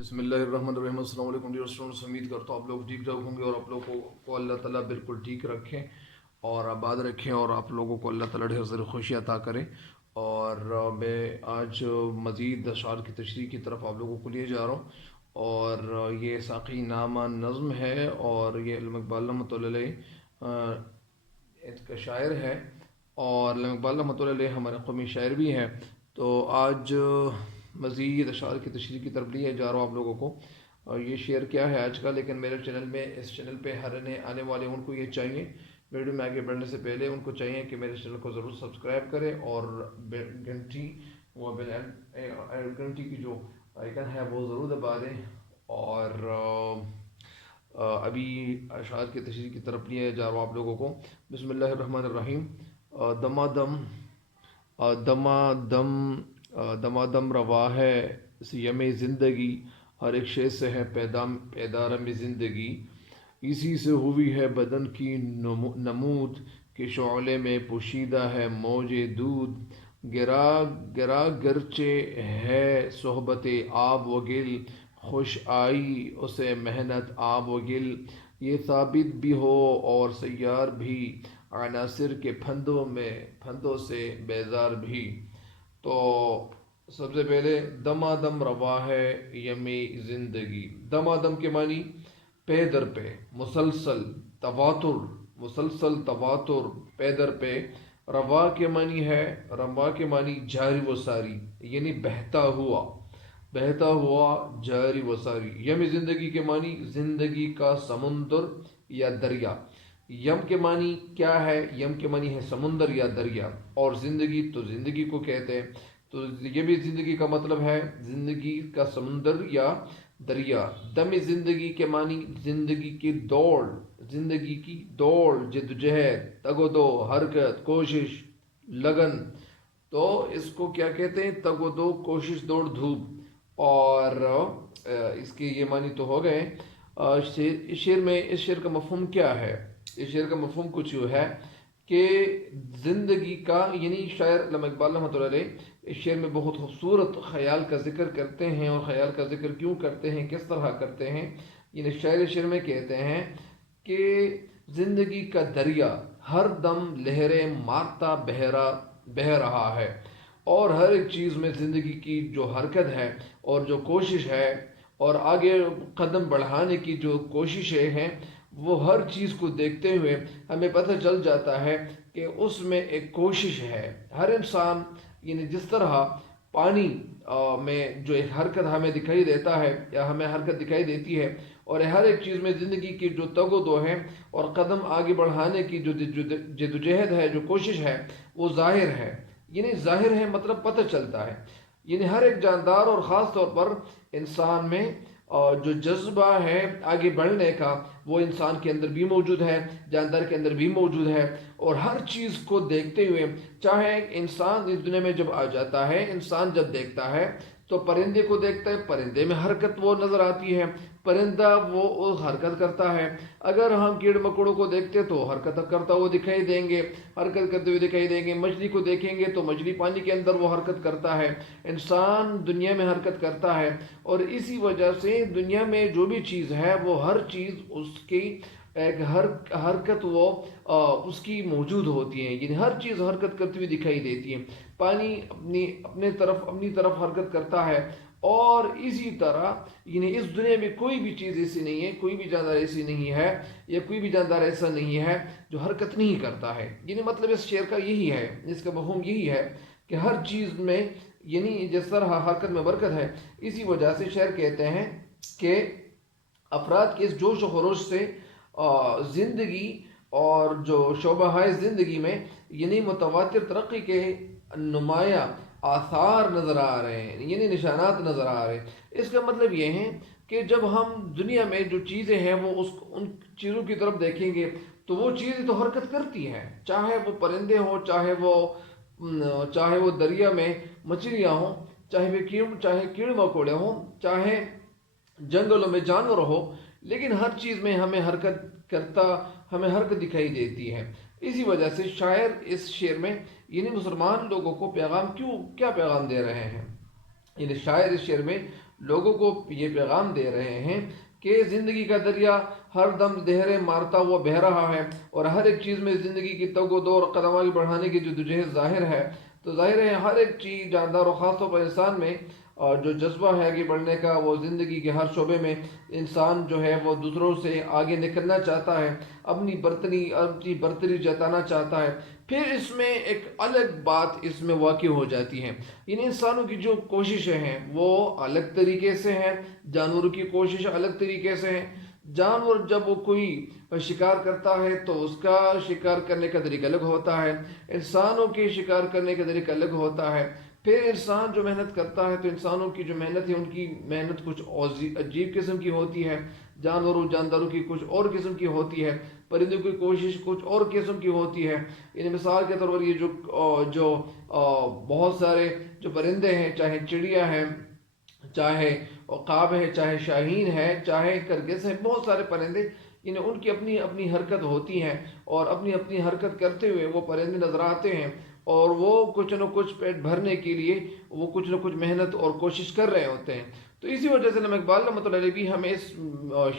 بسم اللہ الرحمن الرحیم۔ السلام علیکم ڈیئر اسٹوڈنٹس، امید کرتا ہوں آپ لوگ ٹھیک ٹھاک ہوں گے اور آپ لوگوں کو اللہ تعالیٰ بالکل ٹھیک رکھیں اور آباد رکھیں اور آپ لوگوں کو اللہ تعالیٰ ڈھیر ساری خوشی عطا کریں۔ اور میں آج مزید اشعار کی تشریح کی طرف آپ لوگوں کو لیے جا رہا ہوں، اور یہ ساقی نامہ نظم ہے اور یہ علم اقبال رحمۃ اللہ علیہ اس کا شاعر ہے، اور علامہ اقبال رحمۃ اللہ علیہ ہمارے قومی شاعر بھی ہیں۔ تو آج مزید اشعار کی تشریح کی طرف لیے جا رہا ہوں آپ لوگوں کو، اور یہ شعر کیا ہے آج کا، لیکن میرے چینل میں اس چینل پہ ہر آنے والے ان کو یہ چاہیے، ویڈیو میں آگے بڑھنے سے پہلے ان کو چاہیے کہ میرے چینل کو ضرور سبسکرائب کریں اور گھنٹی وہ گھنٹی کی جو آئیکن ہے وہ ضرور دبا دیں۔ اور ابھی اشعار کی تشریح کی طرف لیے جا رہا ہوں آپ لوگوں کو۔ بسم اللہ الرحمن الرحیم۔ دما دم دما دم دما دم روا ہے یم زندگی، ہر ایک شے سے ہے پیدارم زندگی، اسی سے ہوئی ہے بدن کی نمود کہ شعلے میں پوشیدہ ہے موج دودھ، گرا گرا گرچے ہے صحبت آب و گل، خوش آئی اسے محنت آب و گل، یہ ثابت بھی ہو اور سیار بھی عناصر کے پھندوں سے بیزار بھی۔ تو سب سے پہلے دما دم روا ہے یمی زندگی۔ دما دم کے معنی پے در پہ، مسلسل تواتر، مسلسل تواتر، پے در پہ۔ روا کے معنی ہے، روا کے معنی جاری و ساری، یعنی بہتا ہوا، بہتا ہوا جاری و ساری۔ یم زندگی کے معنی زندگی کا سمندر یا دریا۔ یم کے معنی کیا ہے؟ یم کے معنی ہے سمندر یا دریا، اور زندگی تو زندگی کو کہتے ہیں، تو یہ بھی زندگی کا مطلب ہے زندگی کا سمندر یا دریا۔ دم زندگی کے معنی زندگی کی دوڑ، زندگی کی دوڑ، جدوجہد، تگ و دو، حرکت، کوشش، لگن، تو اس کو کیا کہتے ہیں؟ تگ و دو، کوشش، دوڑ دھوپ۔ اور اس کے یہ معنی تو ہو گئے۔ اس شعر کا مفہوم کیا ہے؟ اس شعر کا مفہوم کچھ یوں ہے کہ زندگی کا، یعنی شاعر علامہ اقبال رحمۃ اللہ علیہ اس شعر میں بہت خوبصورت خیال کا ذکر کرتے ہیں، اور خیال کا ذکر کیوں کرتے ہیں، کس طرح کرتے ہیں؟ یعنی شاعر شعر میں کہتے ہیں کہ زندگی کا دریا ہر دم لہریں مارتا بہہ رہا ہے، اور ہر ایک چیز میں زندگی کی جو حرکت ہے اور جو کوشش ہے اور آگے قدم بڑھانے کی جو کوششیں ہیں، وہ ہر چیز کو دیکھتے ہوئے ہمیں پتہ چل جاتا ہے کہ اس میں ایک کوشش ہے۔ ہر انسان، یعنی جس طرح پانی میں جو ایک حرکت ہمیں دکھائی دیتا ہے یا ہمیں حرکت دکھائی دیتی ہے، اور ہر ایک چیز میں زندگی کی جو تگ و دو ہے اور قدم آگے بڑھانے کی جو جدوجہد ہے، جو کوشش ہے، وہ ظاہر ہے۔ یعنی ظاہر ہے مطلب پتہ چلتا ہے، یعنی ہر ایک جاندار اور خاص طور پر انسان میں جو جذبہ ہے آگے بڑھنے کا، وہ انسان کے اندر بھی موجود ہے، جاندار کے اندر بھی موجود ہے۔ اور ہر چیز کو دیکھتے ہوئے، چاہے انسان اس دنیا میں جب آ جاتا ہے، انسان جب دیکھتا ہے تو پرندے کو دیکھتا ہے، پرندے میں حرکت وہ نظر آتی ہے، پرندہ وہ حرکت کرتا ہے۔ اگر ہم کیڑ مکوڑوں کو دیکھتے تو حرکت کرتا وہ دکھائی دیں گے، حرکت کرتے ہوئے دکھائی دیں گے۔ مچھلی کو دیکھیں گے تو مچھلی پانی کے اندر وہ حرکت کرتا ہے۔ انسان دنیا میں حرکت کرتا ہے، اور اسی وجہ سے دنیا میں جو بھی چیز ہے وہ ہر چیز اس کی ایک حرکت وہ اس کی موجود ہوتی ہے، یعنی ہر چیز حرکت کرتی ہوئی دکھائی دیتی ہے۔ پانی اپنی طرف حرکت کرتا ہے، اور اسی طرح یعنی اس دنیا میں کوئی بھی چیز ایسی نہیں ہے، کوئی بھی جاندار ایسی نہیں ہے، یا کوئی بھی جاندار ایسا نہیں ہے جو حرکت نہیں کرتا ہے۔ یعنی مطلب اس شعر کا یہی ہے، اس کا مفہوم یہی ہے کہ ہر چیز میں، یعنی جس طرح حرکت میں برکت ہے، اسی وجہ سے شعر کہتے ہیں کہ افراد کے اس جوش و خروش سے زندگی اور جو شعبہ زندگی میں یعنی متواتر ترقی کے نمایاں آثار نظر آ رہے ہیں، یعنی نشانات نظر آ رہے ہیں۔ اس کا مطلب یہ ہے کہ جب ہم دنیا میں جو چیزیں ہیں وہ ان چیزوں کی طرف دیکھیں گے تو وہ چیزیں تو حرکت کرتی ہیں، چاہے وہ پرندے ہوں، چاہے وہ دریا میں مچھلیاں ہوں، چاہے کیڑ مکوڑے ہوں، چاہے جنگلوں میں جانور ہو، لیکن ہر چیز میں ہمیں حرکت دکھائی دیتی ہے۔ اسی وجہ سے شاعر اس شعر میں یعنی مسلمان لوگوں کو کیا پیغام دے رہے ہیں؟ یعنی شاعر اس شعر میں لوگوں کو یہ پیغام دے رہے ہیں کہ زندگی کا دریا ہر دم دہرے مارتا ہوا بہہ رہا ہے، اور ہر ایک چیز میں زندگی کی تگ و دو اور قدم آگے بڑھانے کی جدوجہد ظاہر ہے۔ تو ظاہر ہے ہر ایک چیز جاندار اور خاص طور پر انسان میں اور جو جذبہ ہے آگے بڑھنے کا، وہ زندگی کے ہر شعبے میں انسان جو ہے وہ دوسروں سے آگے نکلنا چاہتا ہے، اپنی برتری جتانا چاہتا ہے۔ پھر اس میں ایک الگ بات اس میں واقع ہو جاتی ہے، یعنی انسانوں کی جو کوششیں ہیں وہ الگ طریقے سے ہیں، جانوروں کی کوشش الگ طریقے سے ہیں۔ جانور جب وہ کوئی شکار کرتا ہے تو اس کا شکار کرنے کا طریقہ الگ ہوتا ہے، انسانوں کے شکار کرنے کا طریقہ الگ ہوتا ہے۔ پھر انسان جو محنت کرتا ہے تو انسانوں کی جو محنت ہے ان کی محنت کچھ عجیب قسم کی ہوتی ہے، جانداروں کی کچھ اور قسم کی ہوتی ہے، پرندوں کی کوشش کچھ اور قسم کی ہوتی ہے۔ یعنی مثال کے طور پر یہ جو بہت سارے جو پرندے ہیں، چاہے چڑیا ہیں، چاہے عقاب ہے، چاہے شاہین ہے، چاہے کرگس ہے، بہت سارے پرندے، یعنی ان کی اپنی اپنی حرکت ہوتی ہے، اور اپنی اپنی حرکت کرتے ہوئے وہ پرندے نظر آتے ہیں، اور وہ کچھ نہ کچھ پیٹ بھرنے کے لیے وہ کچھ نہ کچھ محنت اور کوشش کر رہے ہوتے ہیں۔ تو اسی وجہ سے علامہ اقبال رحمۃ اللہ علیہ بھی ہمیں اس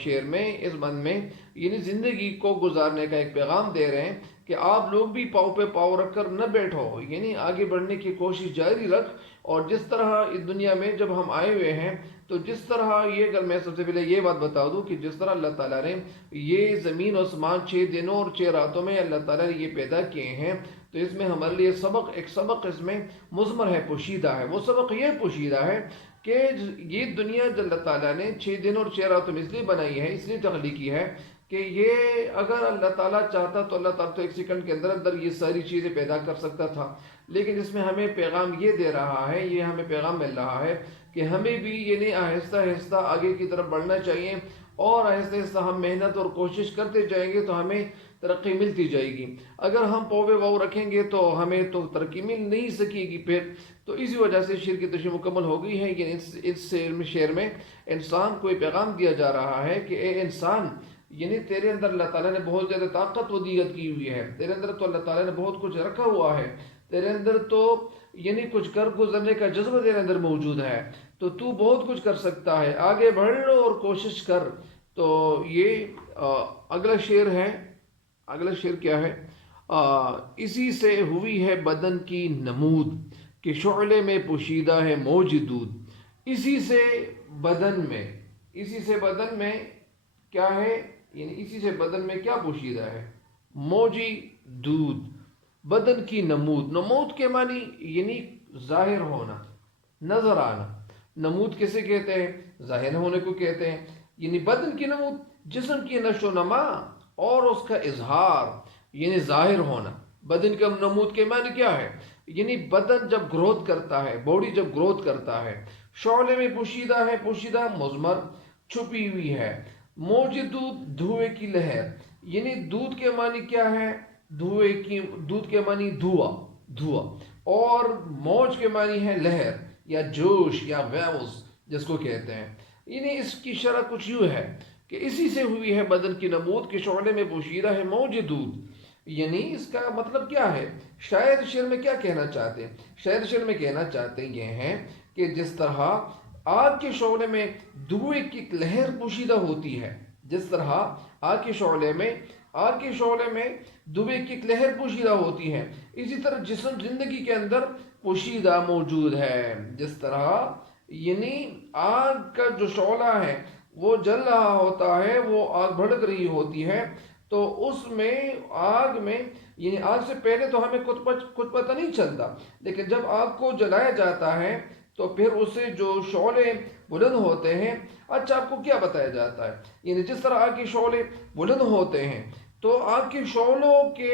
شعر میں، اس بند میں، یعنی زندگی کو گزارنے کا ایک پیغام دے رہے ہیں کہ آپ لوگ بھی پاؤں پہ پاؤں رکھ کر نہ بیٹھو، یعنی آگے بڑھنے کی کوشش جاری رکھ۔ اور جس طرح اس دنیا میں جب ہم آئے ہوئے ہیں، تو جس طرح یہ، اگر میں سب سے پہلے یہ بات بتا دوں کہ جس طرح اللہ تعالیٰ نے یہ زمین و آسمان 6 دنوں اور 6 راتوں میں اللہ تعالیٰ نے یہ پیدا کیے ہیں، تو اس میں ہمارے لیے ایک سبق اس میں مضمر ہے، پوشیدہ ہے۔ وہ سبق یہ پوشیدہ ہے کہ یہ دنیا جو اللہ تعالیٰ نے 6 دن اور 6 راتوں میں اس لیے بنائی ہے، اس لیے تخلیق کی ہے کہ یہ اگر اللہ تعالیٰ چاہتا تو اللہ تعالیٰ تو ایک سیکنڈ کے اندر اندر یہ ساری چیزیں پیدا کر سکتا تھا، لیکن اس میں ہمیں پیغام یہ دے رہا ہے، یہ ہمیں پیغام مل رہا ہے کہ ہمیں بھی یعنی آہستہ آہستہ آگے کی طرف بڑھنا چاہیے، اور آہستہ آہستہ ہم محنت اور کوشش کرتے جائیں گے تو ہمیں ترقی ملتی جائے گی۔ اگر ہم پوے واؤ رکھیں گے تو ہمیں تو ترقی مل نہیں سکے گی پھر۔ تو اسی وجہ سے شعر کی تشریح مکمل ہو گئی ہے کہ اس شعر میں انسان کو یہ پیغام دیا جا رہا ہے کہ اے انسان، یعنی تیرے اندر اللہ تعالیٰ نے بہت زیادہ طاقت و دیت کی ہوئی ہے، تیرے اندر تو اللہ تعالیٰ نے بہت کچھ رکھا ہوا ہے، تیرے اندر تو یعنی کچھ کر گزرنے کا جذبہ تیرے اندر موجود ہے، تو بہت کچھ کر سکتا ہے، آگے بڑھ اور کوشش کر۔ تو یہ اگلا شعر ہے۔ اگلا شعر کیا ہے؟ اسی سے ہوئی ہے بدن کی نمود، کہ شعلے میں پوشیدہ ہے موج دود۔ اسی سے بدن میں کیا ہے؟ یعنی اسی سے بدن میں کیا پوشیدہ ہے؟ موجی دود، بدن کی نمود۔ نمود کے معنی یعنی ظاہر ہونا، نظر آنا۔ نمود کسے کہتے ہیں؟ ظاہر ہونے کو کہتے ہیں۔ یعنی بدن کی نمود، جسم کی نشو و نما اور اس کا اظہار، یعنی ظاہر ہونا۔ بدن کا نمود کے معنی کیا ہے؟ یعنی بدن جب گروتھ کرتا ہے، باڈی جب گروتھ کرتا ہے۔ شعلے میں پوشیدہ ہے، پوشیدہ مضمر، چھپی ہوئی ہے۔ موج دودھ، دھوئے کی لہر، یعنی دودھ کے معنی کیا ہے؟ دودھ کے معنی دھواں، اور موج کے معنی ہے لہر یا جوش یا ویوز جس کو کہتے ہیں۔ یعنی اس کی شرح کچھ یوں ہے کہ اسی سے ہوئی ہے بدن کی نمود، کے شعلے میں پوشیدہ ہے موج دودھ۔ یعنی اس کا مطلب کیا ہے؟ شاعر شعر میں کیا کہنا چاہتے ہیں؟ شاعر شعر میں کہنا چاہتے ہیں یہ ہیں کہ جس طرح آگ کے شعلے میں دھوئے کی لہر پوشیدہ ہوتی ہے، جس طرح آگ کے شعلے میں دھوئے کی لہر پوشیدہ ہوتی ہے، اسی طرح جسم زندگی کے اندر پوشیدہ موجود ہے۔ جس طرح یعنی آگ کا جو شعلہ ہے وہ جل رہا ہوتا ہے، وہ آگ بھڑک رہی ہوتی ہے، تو اس میں آگ میں یعنی آگ سے پہلے تو ہمیں کچھ پتہ نہیں چلتا، لیکن جب آگ کو جلایا جاتا ہے تو پھر اسے جو شعلے بلند ہوتے ہیں۔ اچھا، آپ کو کیا بتایا جاتا ہے؟ یعنی جس طرح آگ کے شعلے بلند ہوتے ہیں تو آگ کے شعلوں کے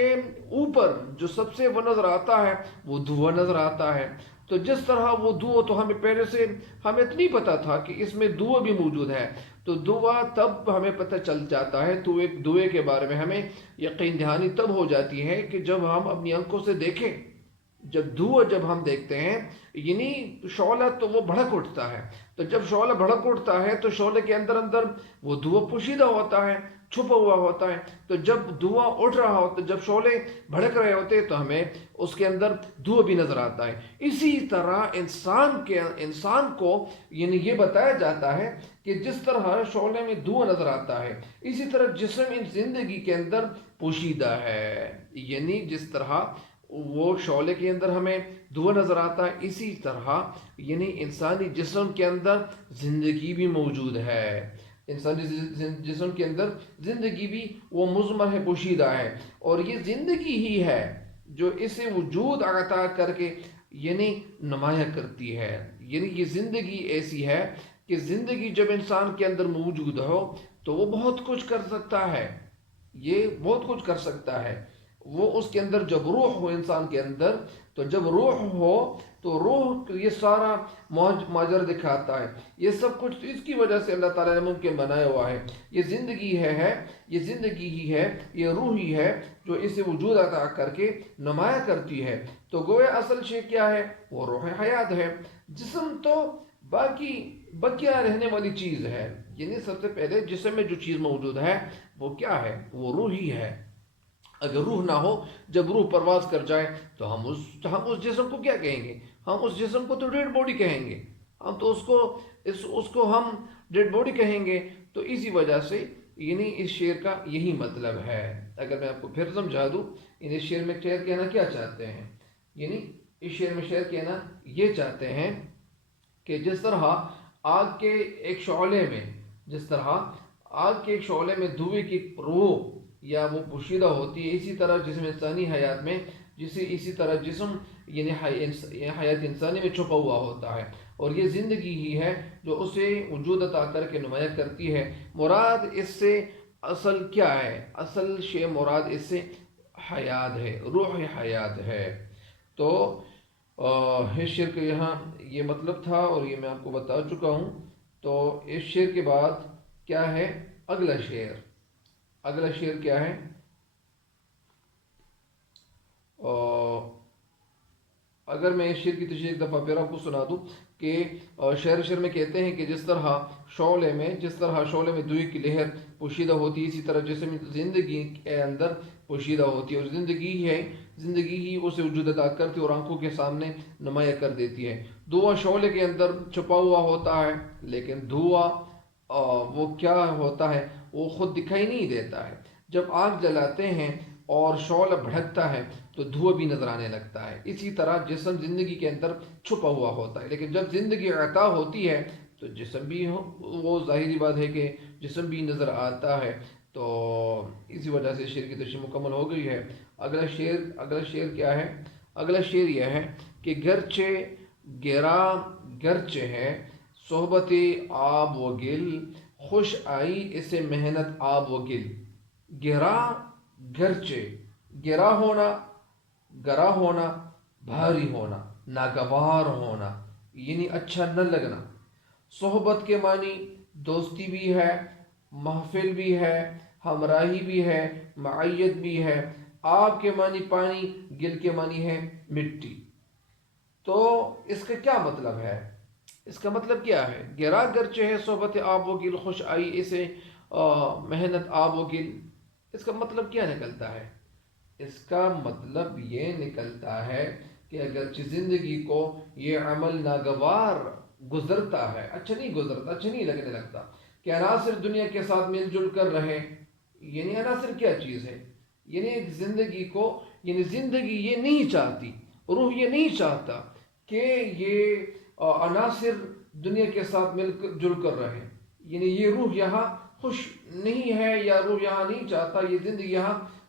اوپر جو سب سے وہ نظر آتا ہے وہ دھواں نظر آتا ہے۔ تو جس طرح وہ دھواں، تو ہمیں پہلے سے ہمیں اتنی پتہ تھا کہ اس میں دھواں بھی موجود ہے، تو دھواں تب ہمیں پتہ چل جاتا ہے، تو ایک دھوئے کے بارے میں ہمیں یقین دہانی تب ہو جاتی ہے کہ جب ہم اپنی آنکھوں سے دیکھیں۔ جب ہم دیکھتے ہیں یعنی شعلہ تو وہ بھڑک اٹھتا ہے، تو جب شعلہ بھڑک اٹھتا ہے تو شعلے کے اندر اندر وہ دھواں پوشیدہ ہوتا ہے، چھپا ہوا ہوتا ہے. تو جب دھواں اٹھ رہا ہوتا، جب شعلے بھڑک رہے ہوتے تو ہمیں اس کے اندر دھواں بھی نظر آتا ہے. اسی طرح انسان کو یعنی یہ بتایا جاتا ہے کہ جس طرح شعلے میں دھواں نظر آتا ہے، اسی طرح جسم ان زندگی کے اندر پوشیدہ ہے. یعنی جس طرح وہ شعلے کے اندر ہمیں دھواں نظر آتا ہے، اسی طرح یعنی انسانی جسم کے اندر زندگی بھی موجود ہے. انسانی جسم کے اندر زندگی بھی وہ مضمر ہے، پوشیدہ ہے. اور یہ زندگی ہی ہے جو اسے وجود عطا کر کے یعنی نمایاں کرتی ہے. یعنی یہ زندگی ایسی ہے کہ زندگی جب انسان کے اندر موجود ہو تو وہ بہت کچھ کر سکتا ہے، یہ بہت کچھ کر سکتا ہے. وہ اس کے اندر جب روح ہو انسان کے اندر، تو جب روح ہو تو روح یہ سارا ماجر دکھاتا ہے. یہ سب کچھ اس کی وجہ سے اللہ تعالیٰ نے ممکن بنایا ہوا ہے. یہ زندگی ہے، یہ زندگی ہی ہے، یہ روح ہی ہے جو اسے وجود عطا کر کے نمایاں کرتی ہے. تو گویا اصل شے کیا ہے؟ وہ روح حیات ہے. جسم تو باقی بقیہ رہنے والی چیز ہے. یعنی سب سے پہلے جسم میں جو چیز موجود ہے وہ کیا ہے؟ وہ روح ہی ہے. اگر روح نہ ہو، جب روح پرواز کر جائے تو ہم اس جسم کو کیا کہیں گے؟ ہم اس جسم کو تو ڈیڈ باڈی کہیں گے. ہم تو اس کو ہم ڈیڈ باڈی کہیں گے. تو اسی وجہ سے یعنی اس شعر کا یہی مطلب ہے. اگر میں آپ کو پھر سمجھا دوں، اس شعر میں شعر کہنا کیا چاہتے ہیں؟ یعنی اس شعر میں شعر کہنا یہ چاہتے ہیں کہ جس طرح آگ کے ایک شعلے میں، جس طرح آگ کے ایک شعلے میں دھوئے کی روح یا وہ پوشیدہ ہوتی ہے، اسی طرح جسم انسانی حیات میں اسی طرح جسم یعنی حیات انسانی میں چھپا ہوا ہوتا ہے. اور یہ زندگی ہی ہے جو اسے وجود عطا کر کے نمایاں کرتی ہے. مراد اس سے اصل کیا ہے؟ اصل شے مراد اس سے حیات ہے، روح حیات ہے. تو اس شعر کا یہاں یہ مطلب تھا اور یہ میں آپ کو بتا چکا ہوں. تو اس شعر کے بعد کیا ہے؟ اگلا شعر. اگلا شعر کیا ہے؟ اگر میں اس شعر کی تشریح ایک دفعہ پھر آپ کو سنا دوں کہ شعر میں کہتے ہیں کہ جس طرح شعلے میں دھوئے کی لہر پوشیدہ ہوتی ہے، اسی طرح جسم زندگی کے اندر پوشیدہ ہوتی ہے. اور زندگی ہی اسے وجود عطا کرتی ہے اور آنکھوں کے سامنے نمایاں کر دیتی ہے. دھواں شعلے کے اندر چھپا ہوا ہوتا ہے، لیکن دھواں وہ کیا ہوتا ہے؟ وہ خود دکھائی نہیں دیتا ہے. جب آگ جلاتے ہیں اور شعلہ بھڑکتا ہے تو دھواں بھی نظر آنے لگتا ہے. اسی طرح جسم زندگی کے اندر چھپا ہوا ہوتا ہے، لیکن جب زندگی عطا ہوتی ہے تو جسم بھی وہ ظاہری بات ہے کہ جسم بھی نظر آتا ہے. تو اسی وجہ سے شعر کی تشریح مکمل ہو گئی ہے. اگلا شعر کیا ہے؟ اگلا شعر یہ ہے کہ گرچہ گرا گرچہ ہے صحبت آب و گل، خوش آئی اسے محنت آب و گل. گرا گرچہ، گرا ہونا، بھاری ہونا، ناگوار ہونا، یعنی اچھا نہ لگنا. صحبت کے معنی دوستی بھی ہے، محفل بھی ہے، ہمراہی بھی ہے، معیت بھی ہے. آب کے معنی پانی، گل کے معنی ہے مٹی. تو اس کا کیا مطلب ہے؟ اس کا مطلب کیا ہے؟ گرا گرچہ ہے صحبت آب و گل، خوش آئی اسے محنت آب و گل. اس کا مطلب کیا نکلتا ہے؟ اس کا مطلب یہ نکلتا ہے کہ اگرچہ زندگی کو یہ عمل ناگوار گزرتا ہے، اچھا نہیں لگنے لگتا کہ عناصر دنیا کے ساتھ مل جل کر رہے. یعنی عناصر کیا چیز ہے؟ یعنی ایک زندگی یہ نہیں چاہتی، روح یہ نہیں چاہتا کہ یہ عناصر دنیا کے ساتھ مل جل کر رہے. یعنی یہ روح یہاں خوش نہیں ہے، یا روح یہاں نہیں چاہتا، یہ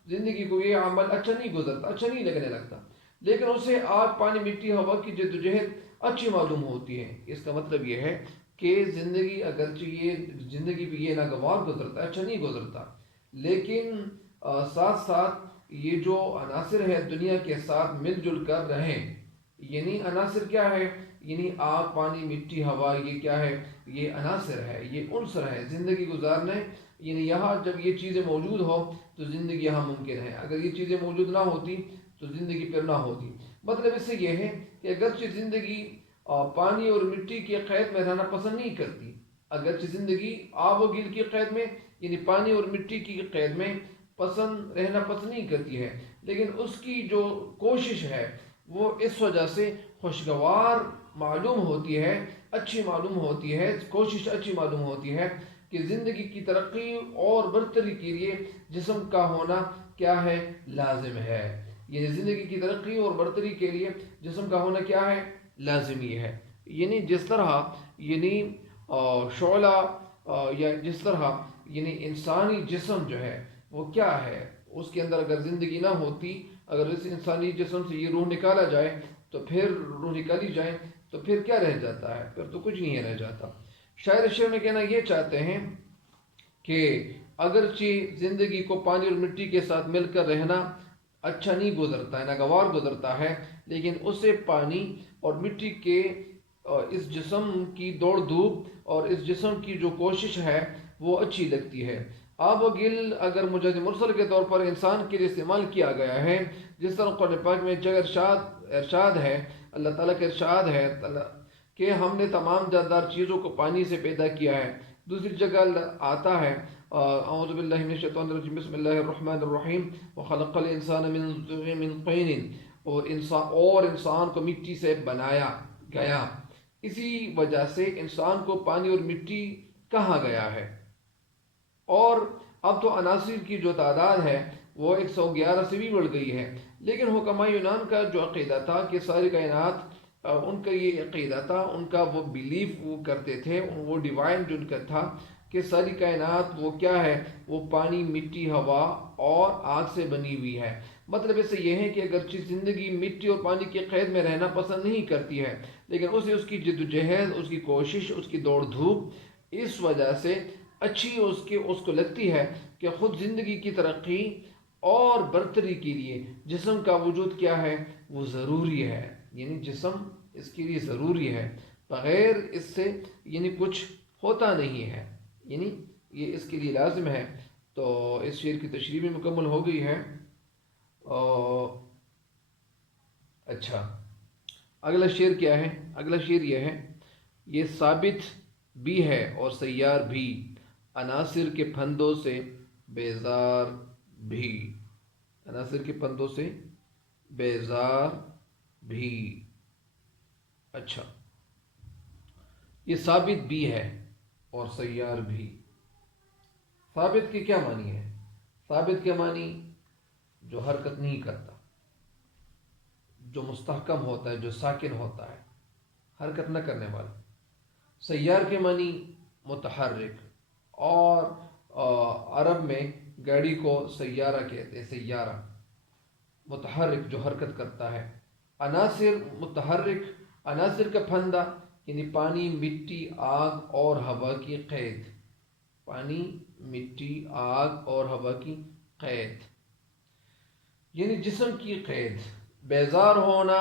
زندگی کو یہ عمل اچھا نہیں گزرتا، اچھا نہیں لگنے لگتا. لیکن اسے آگ پانی مٹی ہوا کی جدوجہد اچھی معلوم ہوتی ہے. اس کا مطلب یہ ہے کہ زندگی بھی یہ ناگوار گزرتا ہے، اچھا نہیں گزرتا، لیکن ساتھ ساتھ یہ جو عناصر ہے دنیا کے ساتھ مل جل کر رہیں. یعنی عناصر کیا ہے؟ یعنی آگ پانی مٹی ہوا، یہ کیا ہے؟ یہ عناصر ہے، یہ عنصر ہے زندگی گزارنے. یعنی یہاں جب یہ چیزیں موجود ہو تو زندگی یہاں ممکن ہے، اگر یہ چیزیں موجود نہ ہوتی تو زندگی پھر نہ ہوتی. مطلب اس سے یہ ہے کہ اگرچہ زندگی پانی اور مٹی کی قید میں رہنا پسند نہیں کرتی، اگرچہ زندگی آب و گل کی قید میں یعنی پانی اور مٹی کی قید میں رہنا پسند نہیں کرتی ہے، لیکن اس کی جو کوشش ہے وہ اس وجہ سے خوشگوار معلوم ہوتی ہے، اچھی معلوم ہوتی ہے، کوشش اچھی معلوم ہوتی ہے کہ زندگی کی ترقی اور برتری کے لیے جسم کا ہونا کیا ہے؟ لازم ہے۔ یعنی زندگی کی ترقی اور برتری کے لیے جسم کا ہونا کیا ہے؟ لازمی ہے۔ یعنی جس طرح یعنی شعلہ یا جس طرح یعنی انسانی جسم جو ہے وہ کیا ہے، اس کے اندر اگر زندگی نہ ہوتی، اگر اس انسانی جسم سے یہ روح نکالا جائے تو پھر روح نکالی جائے تو پھر کیا رہ جاتا ہے؟ پھر تو کچھ نہیں رہ جاتا۔ شاعر شعر میں کہنا یہ چاہتے ہیں کہ اگرچہ زندگی کو پانی اور مٹی کے ساتھ مل کر رہنا اچھا نہیں گزرتا ہے، ناگوار گزرتا ہے، لیکن اسے پانی اور مٹی کے اس جسم کی دوڑ دھوپ اور اس جسم کی جو کوشش ہے وہ اچھی لگتی ہے۔ آب و گل اگر مجاز مرسل کے طور پر انسان کے لیے استعمال کیا گیا ہے، جس طرح قرآن پاک میں جگہ ارشاد ہے، اللہ تعالیٰ کا ارشاد ہے کہ ہم نے تمام جاندار چیزوں کو پانی سے پیدا کیا ہے۔ دوسری جگہ آتا ہے اعوذ باللہ من الشیطان الرجیم بسم اللہ الرحمن الرحیم وخلق الانسان من طین، اور انسان کو مٹی سے بنایا گیا۔ اسی وجہ سے انسان کو پانی اور مٹی کہا گیا ہے۔ اور اب تو عناصر کی جو تعداد ہے وہ 111 سے بھی بڑھ گئی ہے، لیکن حکماء یونان کا جو عقیدہ تھا کہ ساری کائنات، ان کا یہ عقیدہ تھا، ان کا وہ بیلیف وہ کرتے تھے، وہ ڈیوائن جو ان کا تھا کہ ساری کائنات وہ کیا ہے؟ وہ پانی، مٹی، ہوا اور آگ سے بنی ہوئی ہے۔ مطلب اس سے یہ ہے کہ اگرچہ زندگی مٹی اور پانی کی قید میں رہنا پسند نہیں کرتی ہے، لیکن اسے اس کی جد و جہد، اس کی کوشش، اس کی دوڑ دھوپ اس وجہ سے اچھی اس کو لگتی ہے کہ خود زندگی کی ترقی اور برتری کے لیے جسم کا وجود کیا ہے؟ وہ ضروری ہے۔ یعنی جسم اس کے لیے ضروری ہے، بغیر اس سے یعنی کچھ ہوتا نہیں ہے، یعنی یہ اس کے لیے لازم ہے۔ تو اس شعر کی تشریح بھی مکمل ہو گئی ہے۔ اچھا، اگلا شعر کیا ہے؟ اگلا شعر یہ ہے، یہ ثابت بھی ہے اور سیار بھی، عناصر کے پھندوں سے بیزار بھی، عناصر کے پھندوں سے بیزار بھی۔ اچھا، یہ ثابت بھی ہے اور سیار بھی۔ ثابت کی کیا معنی ہے؟ ثابت کے معنی جو حرکت نہیں کرتا، جو مستحکم ہوتا ہے، جو ساکن ہوتا ہے، حرکت نہ کرنے والا۔ سیار کے معنی متحرک، اور عرب میں گاڑی کو سیارہ کہتے ہیں، سیارہ متحرک جو حرکت کرتا ہے۔ عناصر متحرک، عناصر کا پھندا یعنی پانی، مٹی، آگ اور ہوا کی قید، پانی، مٹی، آگ اور ہوا کی قید، یعنی جسم کی قید۔ بیزار ہونا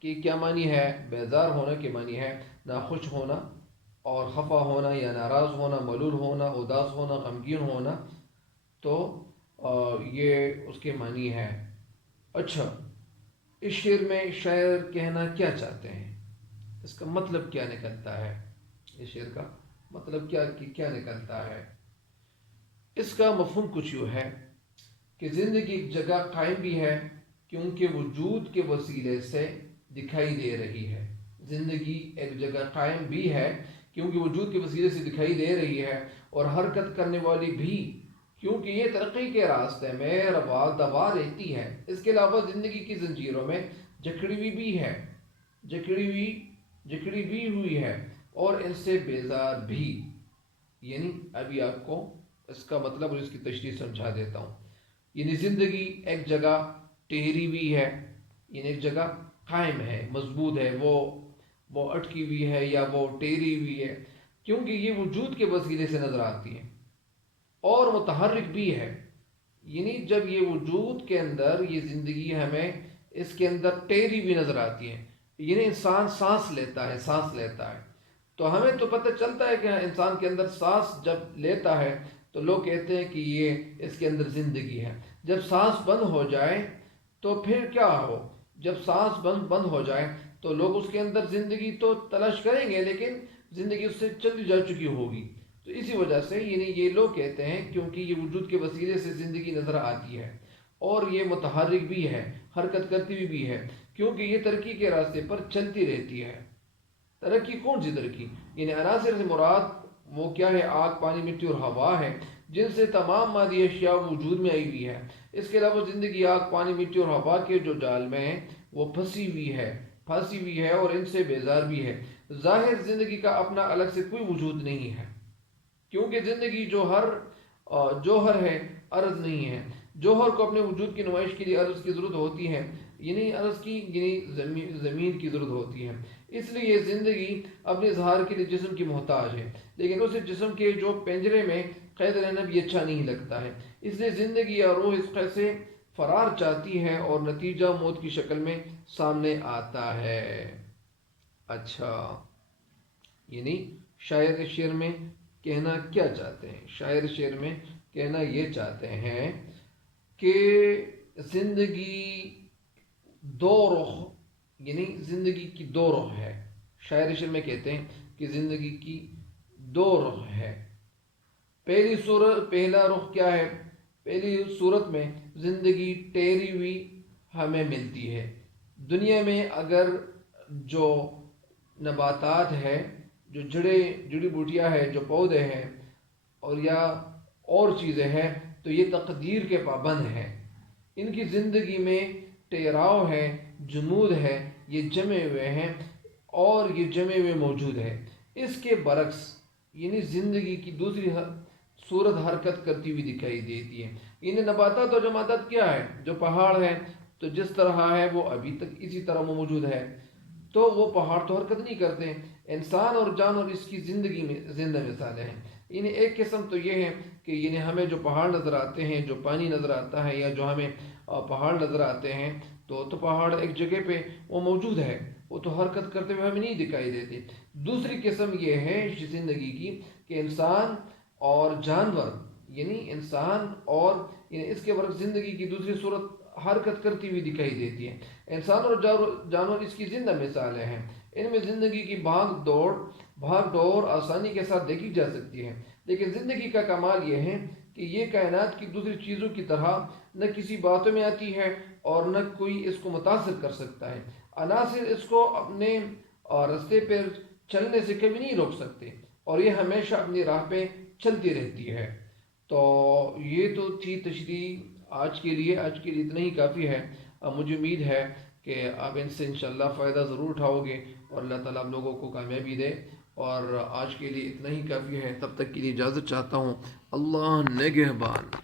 کی کیا معنی ہے؟ بیزار ہونا کے معنی ہے ناخوش ہونا اور خفا ہونا یا ناراض ہونا، ملول ہونا، اداس ہونا، غمگین ہونا، تو یہ اس کے معنی ہے۔ اچھا، اس شعر میں شاعر کہنا کیا چاہتے ہیں؟ اس کا مطلب کیا نکلتا ہے؟ اس شعر کا مطلب کیا نکلتا ہے؟ اس کا مفہوم کچھ یوں ہے کہ زندگی ایک جگہ قائم بھی ہے کیونکہ وجود کے وسیلے سے دکھائی دے رہی ہے۔ زندگی ایک جگہ قائم بھی ہے کیونکہ وجود کے وسیلے سے دکھائی دے رہی ہے، اور حرکت کرنے والی بھی کیونکہ یہ ترقی کے راستے میں روا دوا رہتی ہے۔ اس کے علاوہ زندگی کی زنجیروں میں جکڑی بھی ہوئی ہے اور ان سے بیزار بھی۔ یعنی ابھی آپ کو اس کا مطلب اور اس کی تشریح سمجھا دیتا ہوں۔ یعنی زندگی ایک جگہ ٹھہری ہوئی ہے، یعنی ایک جگہ قائم ہے، مضبوط ہے، وہ اٹکی ہوئی ہے یا وہ ٹھہری ہوئی ہے کیونکہ یہ وجود کے وسیلے سے نظر آتی ہے، اور متحرک بھی ہے۔ یعنی جب یہ وجود کے اندر یہ زندگی ہمیں اس کے اندر ٹھہری ہوئی نظر آتی ہے، یعنی انسان سانس لیتا ہے تو ہمیں تو پتہ چلتا ہے کہ انسان کے اندر سانس جب لیتا ہے تو لوگ کہتے ہیں کہ یہ اس کے اندر زندگی ہے۔ جب سانس بند ہو جائے تو پھر کیا ہو؟ جب سانس بند ہو جائے تو لوگ اس کے اندر زندگی تو تلاش کریں گے لیکن زندگی اس سے چلی جا چکی ہوگی. تو اسی وجہ سے یعنی یہ لوگ کہتے ہیں کیونکہ یہ وجود کے وسیلے سے زندگی نظر آتی ہے اور یہ متحرک بھی ہے، حرکت کرتی بھی ہے، کیونکہ یہ ترقی کے راستے پر چلتی رہتی ہے. ترقی کون سی ترقی؟ یعنی عناصر سے مراد وہ کیا ہے؟ آگ، پانی، مٹی اور ہوا ہے، جن سے تمام مادی اشیاء وجود میں آئی ہوئی ہے. اس کے علاوہ زندگی آگ، پانی، مٹی اور ہوا کے جو جال میں ہے وہ پھنسی ہوئی ہے اور ان سے بیزار بھی ہے. ظاہر زندگی کا اپنا الگ سے کوئی وجود نہیں ہے، کیونکہ زندگی جوہر ہے، عرض نہیں ہے. جوہر کو اپنے وجود کی نمائش کے لیے عرض کی ضرورت ہوتی ہے، یعنی زمین کی ضرورت ہوتی ہے. اس لیے یہ زندگی اپنے اظہار کے لیے جسم کی محتاج ہے، لیکن اسے جسم کے جو پنجرے میں قید رہنا بھی اچھا نہیں لگتا ہے. اس لیے زندگی یا روح اس قید سے فرار چاہتی ہے اور نتیجہ موت کی شکل میں سامنے آتا ہے. اچھا، یعنی شاعر شعر میں کہنا کیا چاہتے ہیں؟ شاعر شعر میں کہنا یہ چاہتے ہیں کہ زندگی دو رخ، یعنی زندگی کی دو رخ ہے. شاعر شعر میں کہتے ہیں کہ زندگی کی دو رخ ہے. پہلا رخ کیا ہے؟ پہلی صورت میں زندگی ٹھہری ہوئی ہمیں ملتی ہے. دنیا میں اگر جو نباتات ہے، جو جڑی بوٹیاں ہے، جو پودے ہیں اور یا اور چیزیں ہیں، تو یہ تقدیر کے پابند ہیں. ان کی زندگی میں ٹھہراؤ ہے، جمود ہے، یہ جمے ہوئے ہیں اور یہ جمے ہوئے موجود ہے. اس کے برعکس یعنی زندگی کی دوسری صورت حرکت کرتی ہوئی دکھائی دیتی ہے. ان نباتات اور جمادات کیا ہے؟ جو پہاڑ ہے تو جس طرح ہے وہ ابھی تک اسی طرح وہ موجود ہے، تو وہ پہاڑ تو حرکت نہیں کرتے. انسان اور جانور اس کی زندگی میں زندہ مثالیں ہیں. انہیں ایک قسم تو یہ ہے کہ یعنی ہمیں جو پہاڑ نظر آتے ہیں، جو پانی نظر آتا ہے، یا جو ہمیں پہاڑ نظر آتے ہیں تو پہاڑ ایک جگہ پہ وہ موجود ہے، وہ تو حرکت کرتے ہوئے ہمیں نہیں دکھائی دیتے. دوسری قسم یہ ہے زندگی کی کہ انسان اور جانور، یعنی انسان اور یعنی اس کے برعکس زندگی کی دوسری صورت حرکت کرتی ہوئی دکھائی دیتی ہے. انسان اور جانور اس کی زندہ مثالیں ہیں. ان میں زندگی کی بھاگ دوڑ آسانی کے ساتھ دیکھی جا سکتی ہے، لیکن زندگی کا کمال یہ ہے کہ یہ کائنات کی دوسری چیزوں کی طرح نہ کسی باتوں میں آتی ہے اور نہ کوئی اس کو متاثر کر سکتا ہے. عناصر اس کو اپنے راستے پر چلنے سے کبھی نہیں روک سکتے اور یہ ہمیشہ اپنی راہ پہ چلتی رہتی ہے. تو یہ تو تھی تشریح آج کے لیے اتنا ہی کافی ہے. مجھے امید ہے کہ آپ ان سے انشاءاللہ فائدہ ضرور اٹھاؤ گے اور اللہ تعالیٰ آپ لوگوں کو کامیابی دے. اور آج کے لیے اتنا ہی کافی ہے. تب تک کے لیے اجازت چاہتا ہوں. اللہ نگہبان.